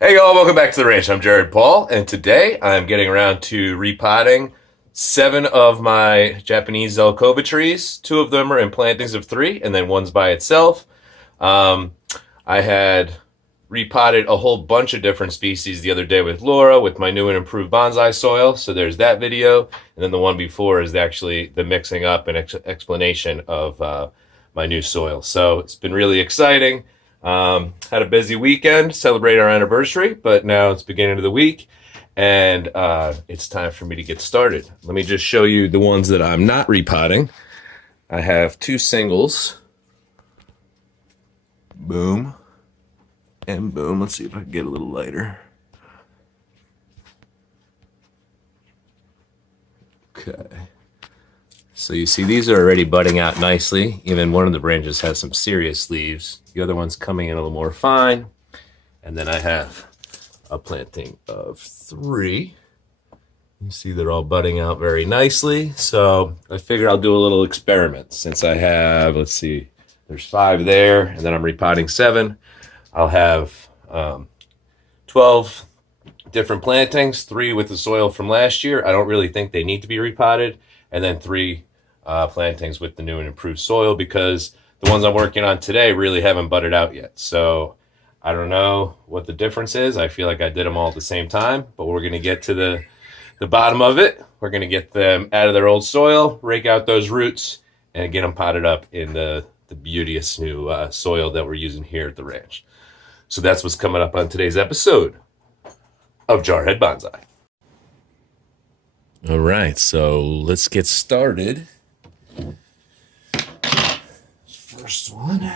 Hey y'all, welcome back to the ranch. I'm Jared Paul, and today I'm getting around to repotting 7 of my Japanese Zelkova trees. 2 of them are in plantings of 3, and then one's by itself. Um, I had repotted a whole bunch of different species the other day with Laura with my new and improved bonsai soil, so there's that video. And then the one before is actually the mixing up and explanation of my new soil. So it's been really exciting. Had a busy weekend, celebrate our anniversary, but now it's beginning of the week, and it's time for me to get started. Let me just show you the ones that I'm not repotting. I have 2 singles. Boom. And boom. Let's see if I can get a little lighter. Okay. So you see these are already budding out nicely. Even one of the branches has some serious leaves. The other one's coming in a little more fine. And then I have a planting of 3. You see they're all budding out very nicely. So I figured I'll do a little experiment since I have, let's see, there's 5 there, and then I'm repotting 7. I'll have 12 different plantings, 3 with the soil from last year. I don't really think they need to be repotted. And then 3 plantings with the new and improved soil, because the ones I'm working on today really haven't budded out yet. So I don't know what the difference is. I feel like I did them all at the same time, but we're going to get to the bottom of it. We're going to get them out of their old soil, rake out those roots, and get them potted up in the beauteous new soil that we're using here at the ranch. So that's what's coming up on today's episode of Jarhead Bonsai. All right, so let's get started. First one.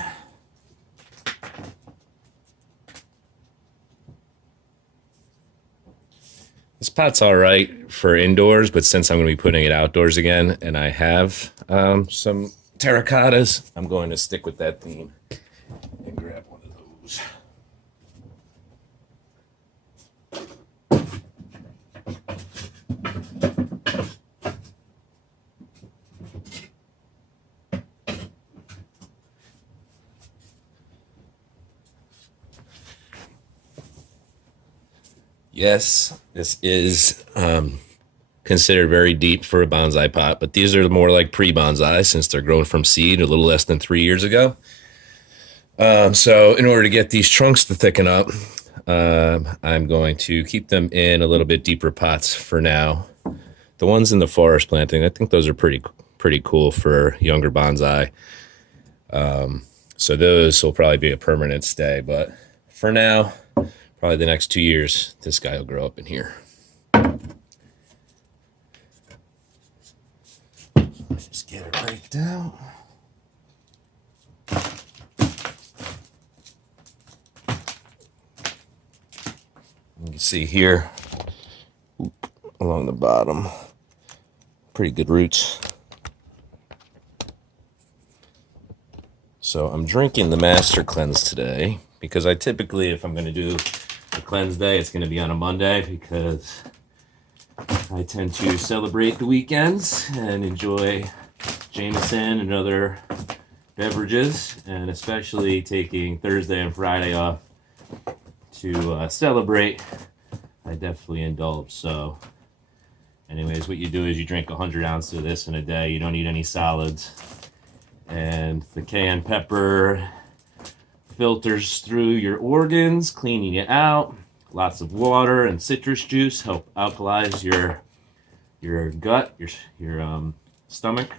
This pot's all right for indoors, but since I'm going to be putting it outdoors again, and I have some terracottas, I'm going to stick with that theme and grab one of those. Yes, this is considered very deep for a bonsai pot, but these are more like pre-bonsai since they're grown from seed a little less than 3 years ago. So in order to get these trunks to thicken up, I'm going to keep them in a little bit deeper pots for now. The ones in the forest planting, I think those are pretty cool for younger bonsai. So those will probably be a permanent stay, but for now, probably the next 2 years, this guy will grow up in here. Just get it raked out. You can see here, along the bottom, pretty good roots. So I'm drinking the Master Cleanse today because I typically, if I'm going to do a cleanse day, it's going to be on a Monday because I tend to celebrate the weekends and enjoy Jameson and other beverages, and especially taking Thursday and Friday off to celebrate. I definitely indulge. So anyways, what you do is you drink 100 ounces of this in a day. You don't eat any solids, and the cayenne pepper filters through your organs, cleaning it out. Lots of water and citrus juice help alkalize your gut, your stomach.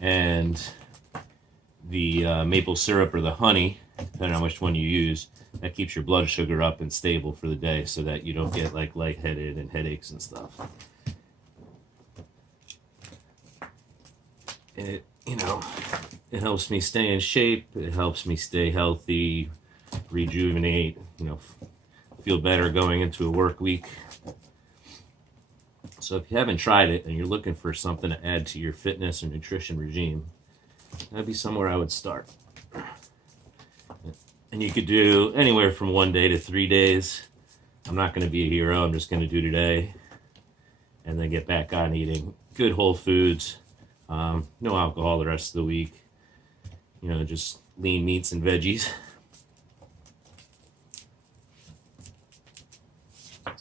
And the maple syrup or the honey, depending on which one you use, that keeps your blood sugar up and stable for the day so that you don't get like lightheaded and headaches and stuff. It helps me stay in shape. It helps me stay healthy, rejuvenate, feel better going into a work week. So if you haven't tried it and you're looking for something to add to your fitness or nutrition regime, that'd be somewhere I would start. And you could do anywhere from 1 day to 3 days. I'm not going to be a hero. I'm just going to do today and then get back on eating good whole foods. No alcohol the rest of the week. Just lean meats and veggies.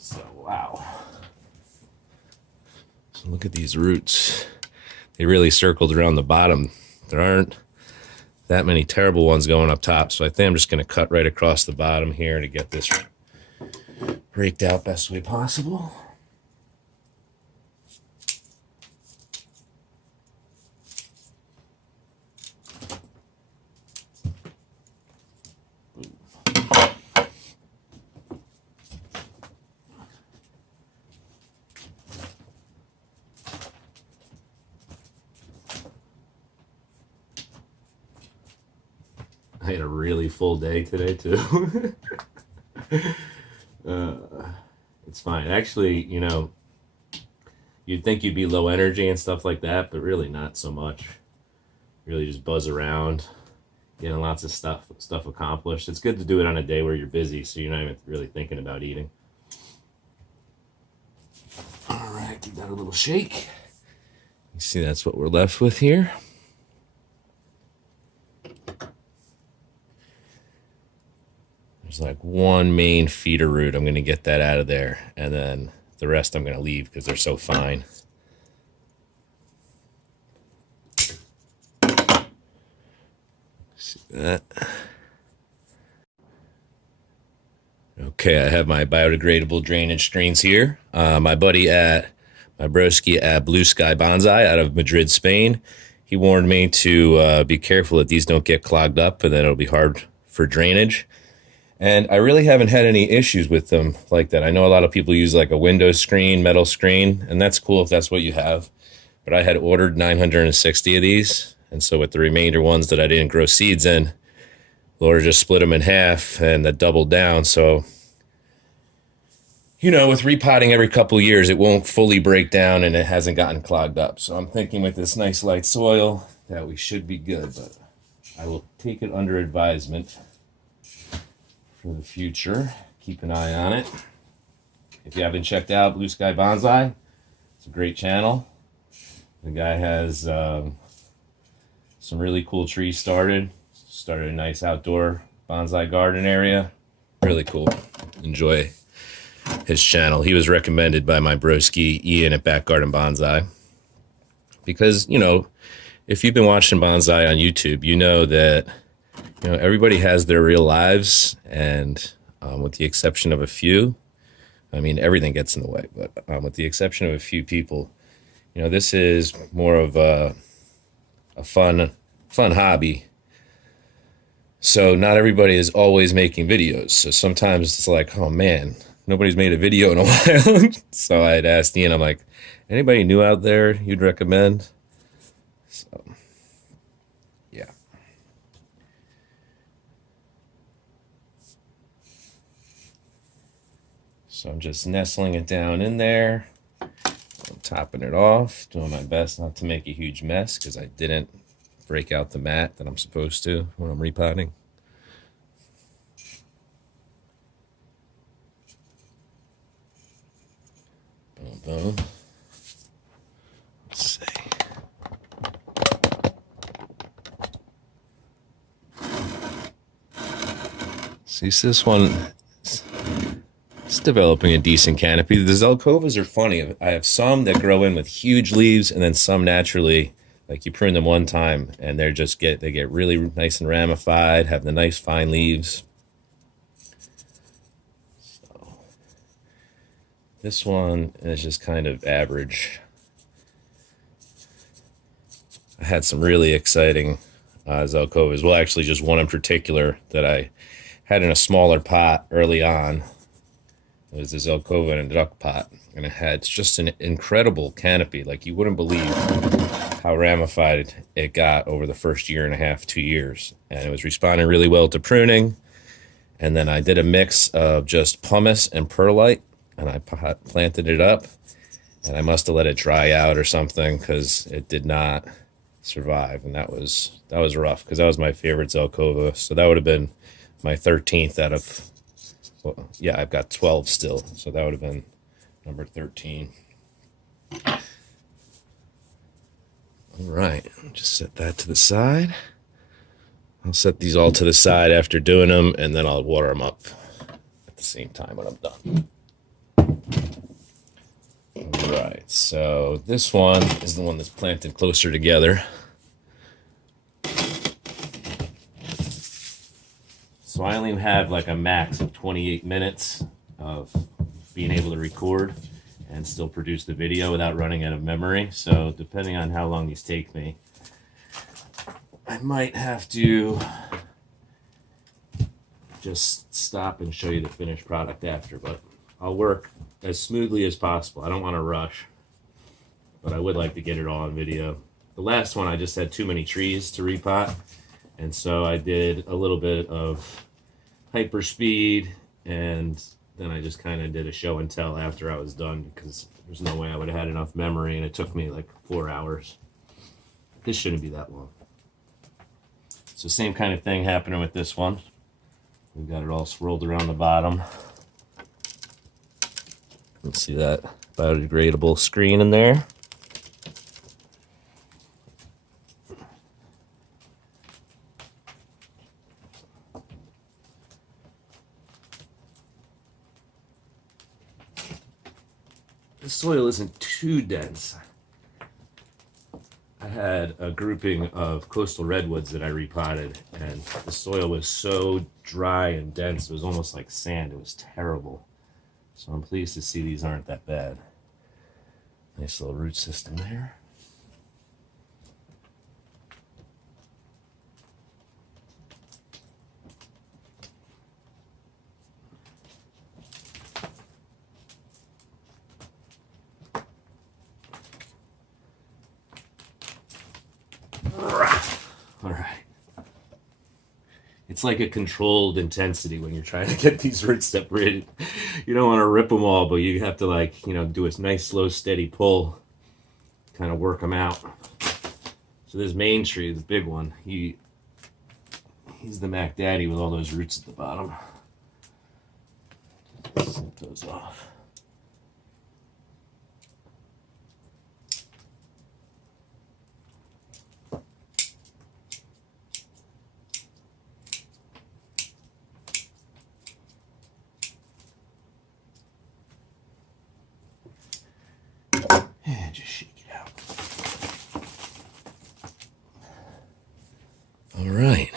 So, wow. So look at these roots. They really circled around the bottom. There aren't that many terrible ones going up top. So I think I'm just going to cut right across the bottom here to get this raked out best way possible. I had a really full day today too. It's fine. Actually, you know, you'd think you'd be low energy and stuff like that, but really not so much. Really just buzz around, getting lots of stuff accomplished. It's good to do it on a day where you're busy, so you're not even really thinking about eating. All right, give that a little shake. You see, that's what we're left with here. There's like one main feeder root. I'm going to get that out of there. And then the rest I'm going to leave because they're so fine. See that? Okay, I have my biodegradable drainage screens here. My broski at Blue Sky Bonsai out of Madrid, Spain, he warned me to be careful that these don't get clogged up and then it'll be hard for drainage. And I really haven't had any issues with them like that. I know a lot of people use like a window screen, metal screen, and that's cool if that's what you have. But I had ordered 960 of these. And so with the remainder ones that I didn't grow seeds in, Laura just split them in half and that doubled down. So, you know, with repotting every couple of years, it won't fully break down and it hasn't gotten clogged up. So I'm thinking with this nice light soil that we should be good, but I will take it under advisement for the future. Keep an eye on it. If you haven't checked out Blue Sky Bonsai, it's a great channel. The guy has some really cool trees started a nice outdoor bonsai garden area. Really cool. Enjoy his channel. He was recommended by my broski Ian at Back Garden Bonsai because, you know, if you've been watching bonsai on YouTube, you know that, you know, everybody has their real lives, and with the exception of a few, I mean, everything gets in the way, but with the exception of a few people, you know, this is more of a fun hobby. So not everybody is always making videos. So sometimes it's like, oh man, nobody's made a video in a while. So I had asked Ian, I'm like, anybody new out there you'd recommend? So, yeah. So I'm just nestling it down in there. I'm topping it off, doing my best not to make a huge mess because I didn't break out the mat that I'm supposed to when I'm repotting. Boom, boom. Let's see. See, this one, it's developing a decent canopy. The Zelkovas are funny. I have some that grow in with huge leaves, and then some naturally, like you prune them one time, and they get really nice and ramified, have the nice fine leaves. So this one is just kind of average. I had some really exciting Zelkovas. Well, actually, just one in particular that I had in a smaller pot early on. It was a Zelkova in a duck pot, and it had just an incredible canopy. Like, you wouldn't believe how ramified it got over the first year and a half, 2 years. And it was responding really well to pruning. And then I did a mix of just pumice and perlite, and I planted it up. And I must have let it dry out or something because it did not survive. And that was rough because that was my favorite Zelkova. So that would have been my 13th out of... Well, yeah, I've got 12 still, so that would have been number 13. All right, just set that to the side. I'll set these all to the side after doing them, and then I'll water them up at the same time when I'm done. So this one is the one that's planted closer together. So I only have like a max of 28 minutes of being able to record and still produce the video without running out of memory. So depending on how long these take me, I might have to just stop and show you the finished product after, but I'll work as smoothly as possible. I don't want to rush, but I would like to get it all on video. The last one, I just had too many trees to repot, and so I did a little bit of hyper speed, and then I just kind of did a show and tell after I was done, because there's no way I would have had enough memory, and it took me like 4 hours. This shouldn't be that long. So same kind of thing happening with this one. We've got it all swirled around the bottom. Let's see that biodegradable screen in there. The soil isn't too dense. I had a grouping of coastal redwoods that I repotted, and the soil was so dry and dense, it was almost like sand. It was terrible. So I'm pleased to see these aren't that bad. Nice little root system there. All right. It's like a controlled intensity when you're trying to get these roots separated. You don't want to rip them all, but you have to, like, you know, do a nice, slow, steady pull, kind of work them out. So this main tree, the big one, he's the Mac Daddy with all those roots at the bottom. Snip those off. And just shake it out. All right.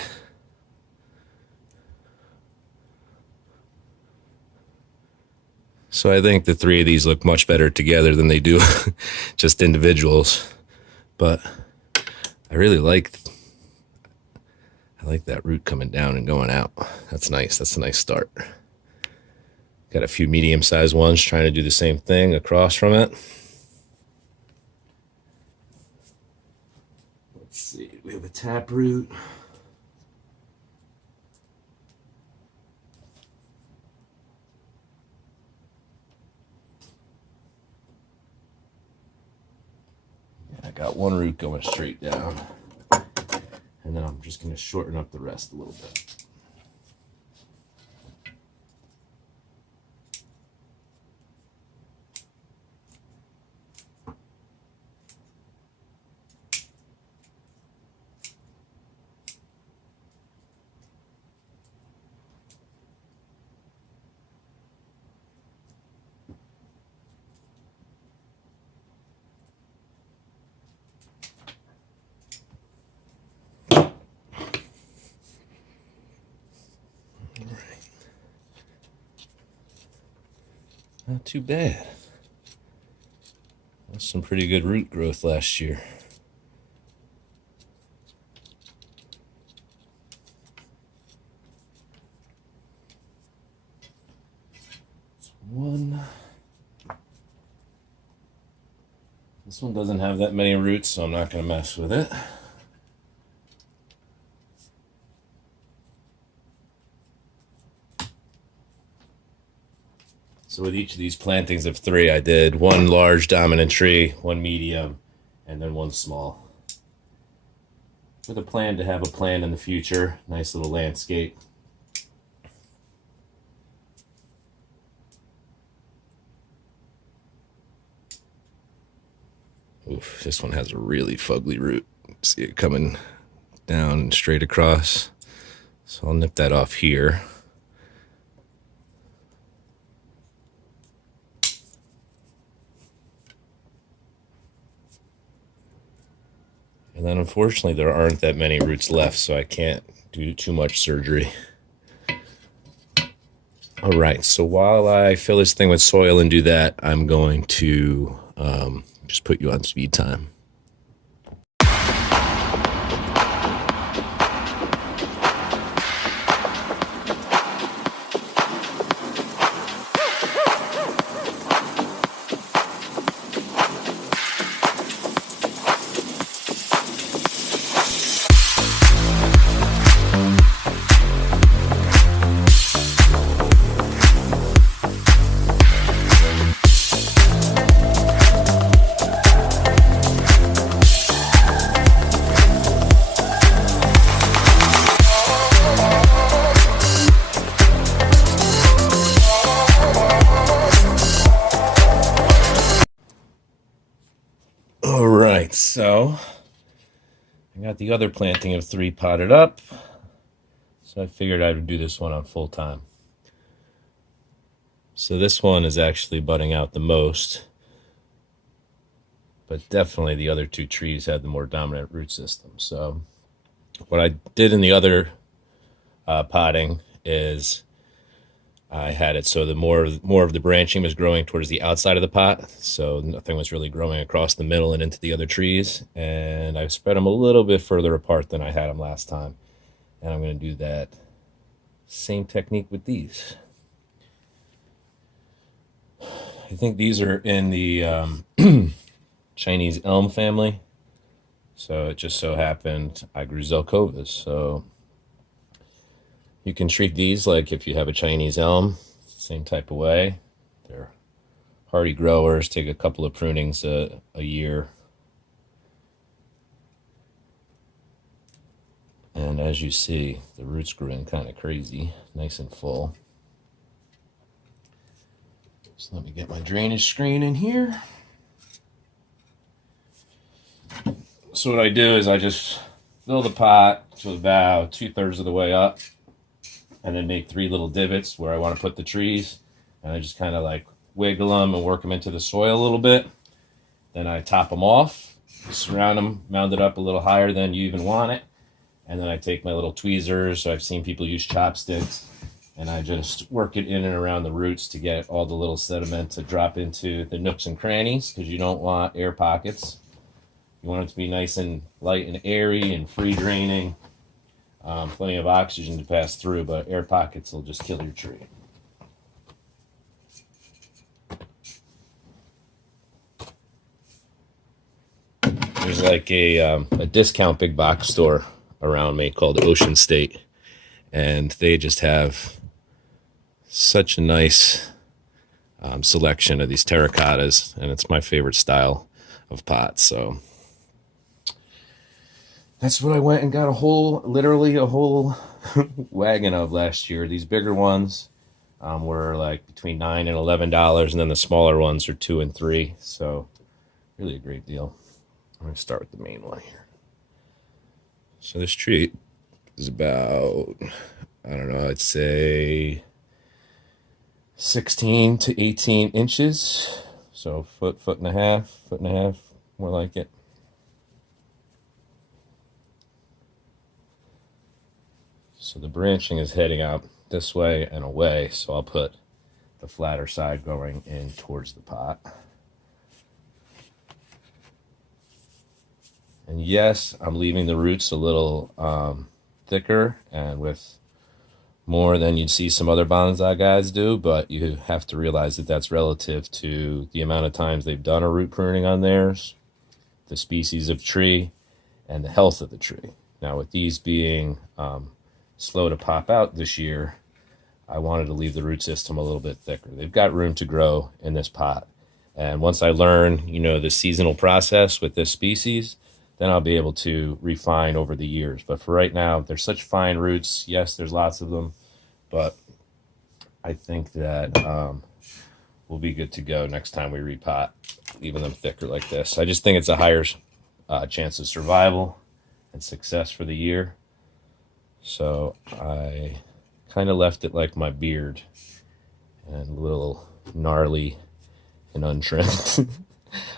So I think the three of these look much better together than they do just individuals. But I really like that root coming down and going out. That's nice. That's a nice start. Got a few medium-sized ones trying to do the same thing across from it. Let's see, we have a taproot. Yeah, I got one root going straight down. And then I'm just going to shorten up the rest a little bit. Not too bad. That's some pretty good root growth last year. One. This one doesn't have that many roots, so I'm not going to mess with it. So with each of these plantings of three, I did one large dominant tree, one medium, and then one small. With a plan to have a plan in the future. Nice little landscape. Oof, this one has a really fugly root. See it coming down and straight across. So I'll nip that off here. And then unfortunately there aren't that many roots left, so I can't do too much surgery. All right, so while I fill this thing with soil and do that, I'm going to just put you on speed time. All right, so I got the other planting of 3 potted up, so I figured I would do this one on full time. So this one is actually budding out the most, but definitely the other 2 trees had the more dominant root system. So what I did in the other potting is I had it so the more of the branching was growing towards the outside of the pot, so nothing was really growing across the middle and into the other trees. And I spread them a little bit further apart than I had them last time. And I'm going to do that same technique with these. I think these are in the Chinese elm family. So it just so happened I grew Zelkovas, so you can treat these like if you have a Chinese elm, same type of way. They're hardy growers, take a couple of prunings a year. And as you see, the roots grew in kind of crazy, nice and full. So let me get my drainage screen in here. So what I do is I just fill the pot to about 2/3 of the way up, and then make 3 little divots where I want to put the trees, and I just kind of like wiggle them and work them into the soil a little bit. Then I top them off, surround them, mound it up a little higher than you even want it, and then I take my little tweezers, so I've seen people use chopsticks, and I just work it in and around the roots to get all the little sediment to drop into the nooks and crannies, because you don't want air pockets. You want it to be nice and light and airy and free draining. Plenty of oxygen to pass through, but air pockets will just kill your tree. There's like a discount big box store around me called Ocean State, and they just have such a nice selection of these terracottas, and it's my favorite style of pots. So that's what I went and got literally a whole wagon of last year. These bigger ones were like between $9 and $11, and then the smaller ones are $2 and $3. So really a great deal. I'm going to start with the main one here. So this tree is about, I don't know, I'd say 16 to 18 inches. So foot and a half, more like it. So the branching is heading out this way and away, so I'll put the flatter side going in towards the pot. And yes, I'm leaving the roots a little thicker and with more than you'd see some other bonsai guys do, but you have to realize that that's relative to the amount of times they've done a root pruning on theirs, the species of tree, and the health of the tree. Now with these being slow to pop out this year, I wanted to leave the root system a little bit thicker. They've got room to grow in this pot. And once I learn, the seasonal process with this species, then I'll be able to refine over the years. But for right now, they're such fine roots. Yes, there's lots of them, but I think that we'll be good to go next time we repot, leaving them thicker like this. I just think it's a higher chance of survival and success for the year. So I kind of left it like my beard, and a little gnarly and untrimmed.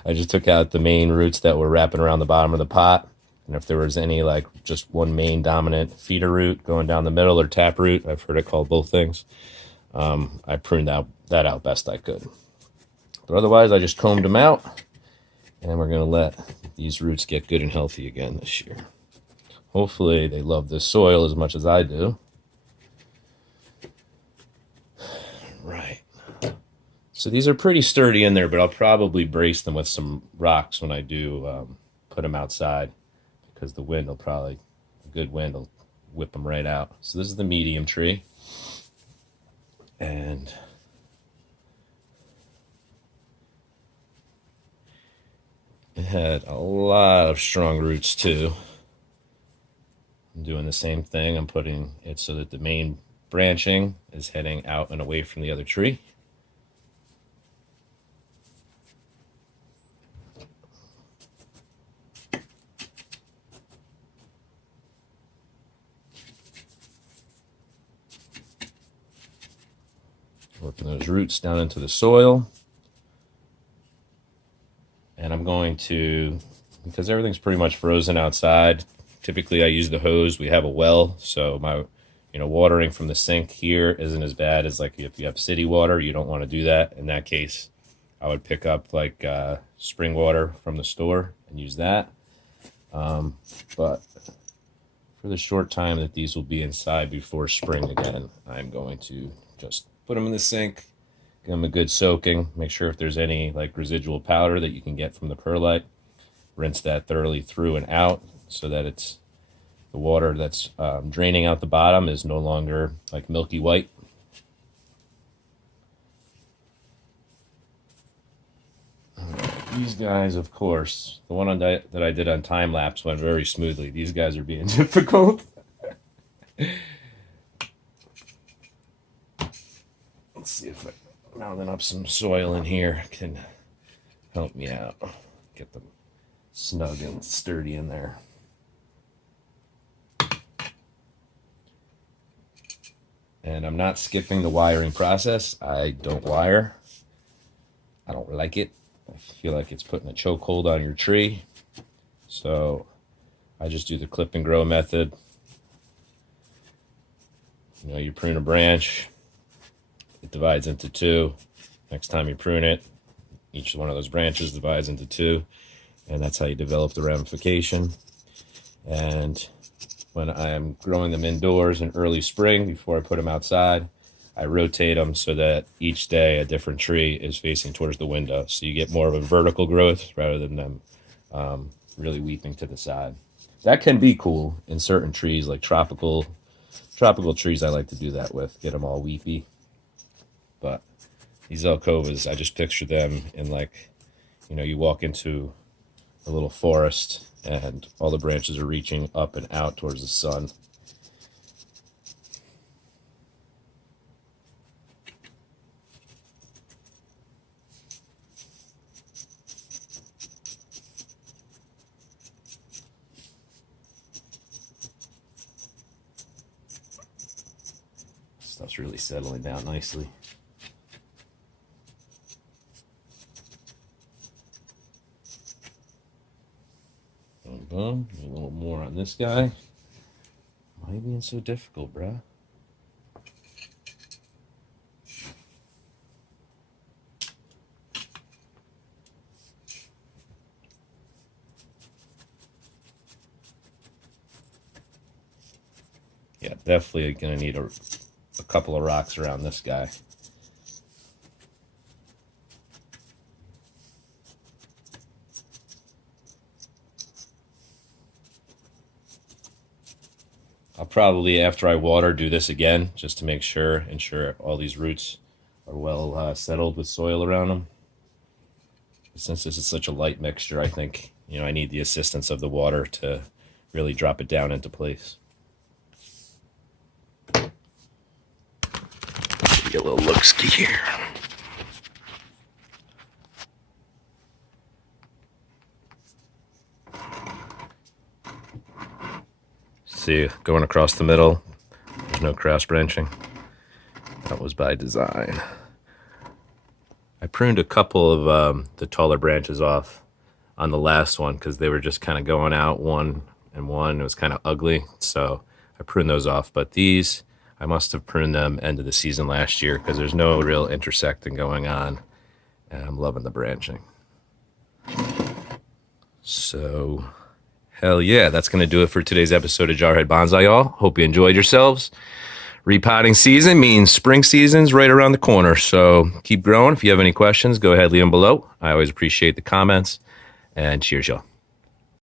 I just took out the main roots that were wrapping around the bottom of the pot, And if there was any like just one main dominant feeder root going down the middle or tap root, I've heard it called both things, I pruned that out best I could. But otherwise, I just combed them out, and we're going to let these roots get good and healthy again this year. Hopefully, they love this soil as much as I do. Right. So these are pretty sturdy in there, but I'll probably brace them with some rocks when I do put them outside, because the wind will probably, a good wind will whip them right out. So this is the medium tree. And it had a lot of strong roots too. I'm doing the same thing. I'm putting it so that the main branching is heading out and away from the other tree. Working those roots down into the soil. And I'm going to, because everything's pretty much frozen outside, typically I use the hose. We have a well, so my watering from the sink here isn't as bad as like if you have city water. You don't want to do that. In that case, I would pick up like spring water from the store and use that. But for the short time that these will be inside before spring again, I'm going to just put them in the sink, give them a good soaking, make sure if there's any like residual powder that you can get from the perlite, rinse that thoroughly through and out so that it's the water that's draining out the bottom is no longer like milky white. These guys, of course, the one that I did on time lapse went very smoothly. These guys are being difficult. Let's see if mounting up some soil in here can help me out. Get them snug and sturdy in there. And I'm not skipping the wiring process. I don't wire. I don't like it. I feel like it's putting a chokehold on your tree. So I just do the clip and grow method. You prune a branch, it divides into two. Next time you prune it, each one of those branches divides into two, and that's how you develop the ramification. And when I'm growing them indoors in early spring, before I put them outside, I rotate them so that each day a different tree is facing towards the window. So you get more of a vertical growth rather than them really weeping to the side. That can be cool in certain trees, like tropical trees I like to do that with, get them all weepy. But these Zelkovas, I just picture them in like, you walk into a little forest and all the branches are reaching up and out towards the sun. Stuff's really settling down nicely. Boom, a little more on this guy. Why are you being so difficult, bruh? Yeah, definitely gonna need a couple of rocks around this guy. I'll probably, after I water, do this again just to ensure all these roots are well settled with soil around them. Since this is such a light mixture, I think I need the assistance of the water to really drop it down into place. Get a little look-ski here. See, going across the middle, there's no cross branching. That was by design. I pruned a couple of the taller branches off on the last one because they were just kind of going out one and one it was kind of ugly, so I pruned those off. But these, I must have pruned them end of the season last year because there's no real intersecting going on, and I'm loving the branching. So, hell yeah, that's going to do it for today's episode of Jarhead Bonsai, y'all. Hope you enjoyed yourselves. Repotting season means spring season's right around the corner, so keep growing. If you have any questions, go ahead, leave them below. I always appreciate the comments, and cheers, y'all.